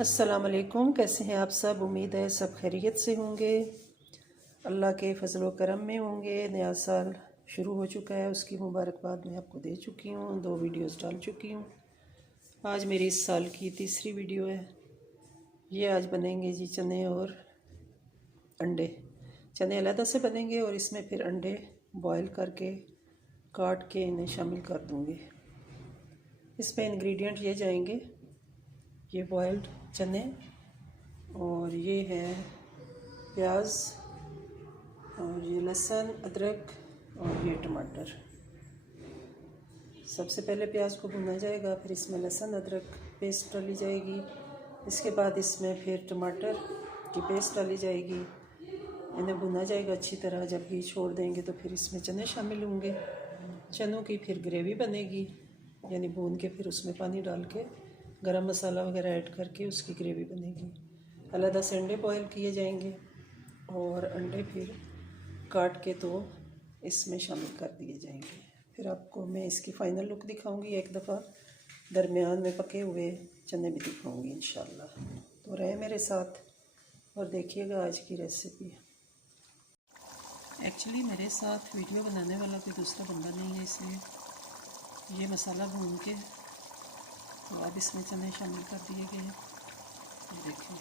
अस्सलाम वालेकुम। कैसे हैं आप सब? उम्मीद है सब खैरियत से होंगे, अल्लाह के फजल व करम में होंगे। नया साल शुरू हो चुका है, उसकी मुबारकबाद मैं आपको दे चुकी हूँ, 2 वीडियोस डाल चुकी हूँ। आज मेरी इस साल की तीसरी वीडियो है। ये आज बनेंगे जी चने और अंडे। चने अलग से बनेंगे और इसमें फिर अंडे बॉयल करके काट के इन्हें शामिल कर दूँगी। इसमें इंग्रेडिएंट ये जाएंगे, ये बॉयल्ड चने और ये है प्याज और ये लहसुन, अदरक और ये टमाटर। सबसे पहले प्याज को भुना जाएगा, फिर इसमें लहसुन अदरक पेस्ट डाली जाएगी। इसके बाद इसमें फिर टमाटर की पेस्ट डाली जाएगी। इन्हें भुना जाएगा अच्छी तरह। जब घी छोड़ देंगे तो फिर इसमें चने शामिल होंगे। चनों की फिर ग्रेवी बनेगी, यानी भून के फिर उसमें पानी डाल के गरम मसाला वगैरह ऐड करके उसकी ग्रेवी बनेगी। अलग से अंडे बॉयल किए जाएंगे और अंडे फिर काट के तो इसमें शामिल कर दिए जाएंगे। फिर आपको मैं इसकी फ़ाइनल लुक दिखाऊंगी। एक दफ़ा दरमियान में पके हुए चने भी दिखाऊंगी इंशाल्लाह। तो रहे मेरे साथ और देखिएगा आज की रेसिपी। एक्चुअली मेरे साथ वीडियो बनाने वाला कोई दूसरा बंदा नहीं है, इसलिए ये मसाला भून के तो अब इसमें चने शामिल कर दिए गए हैं। देखिए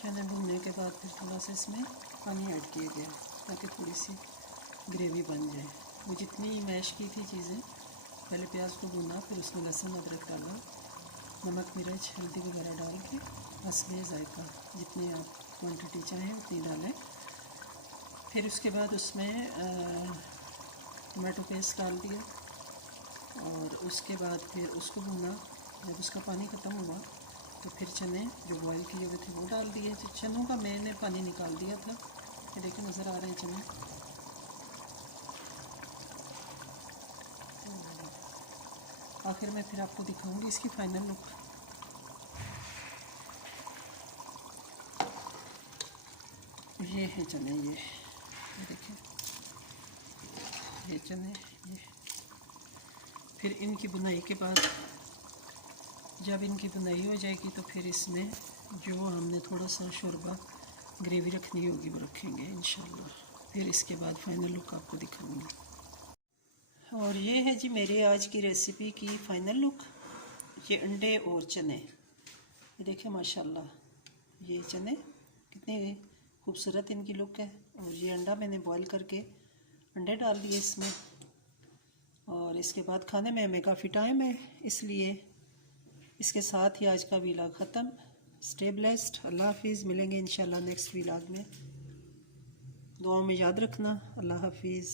चने भूनने के बाद फिर थोड़ा सा इसमें पानी ऐड किया गया ताकि थोड़ी सी ग्रेवी बन जाए। वो जितनी मैश की थी चीज़ें, पहले प्याज को भूना, फिर उसमें लहसुन अदरक डाला, नमक मिर्च हल्दी वगैरह डाल के बस ये जायका जितनी आप क्वांटिटी चाहें उतनी डालें। फिर उसके बाद उसमें टमाटो पेस्ट डाल दिया और उसके बाद फिर उसको भूना। जब उसका पानी ख़त्म हुआ तो फिर चने जो बॉयल किए हुए थे वो डाल दिए। तो चनों का मैंने पानी निकाल दिया था, ये देखिए नज़र आ रहे हैं चने। आखिर में फिर आपको दिखाऊंगी इसकी फाइनल लुक। ये है चने, ये देखिए ये चने। ये फिर इनकी बुनाई के बाद जब इनकी बुनाई हो जाएगी तो फिर इसमें जो हमने थोड़ा सा शोरबा ग्रेवी रखनी होगी वो रखेंगे इंशाल्लाह। फिर इसके बाद फाइनल लुक आपको दिखाऊंगी। और ये है जी मेरे आज की रेसिपी की फ़ाइनल लुक। ये अंडे और चने, ये देखिए माशाल्लाह ये चने कितने खूबसूरत इनकी लुक है। और ये अंडा मैंने बॉईल करके अंडे डाल दिए इसमें। और इसके बाद खाने में हमें काफ़ी टाइम है, इसलिए इसके साथ ही आज का व्लॉग ख़त्म। स्टे ब्लेस्ड, अल्लाह हाफिज़। मिलेंगे इंशाल्लाह नेक्स्ट व्लॉग में। दुआओं में याद रखना। अल्लाह हाफिज़।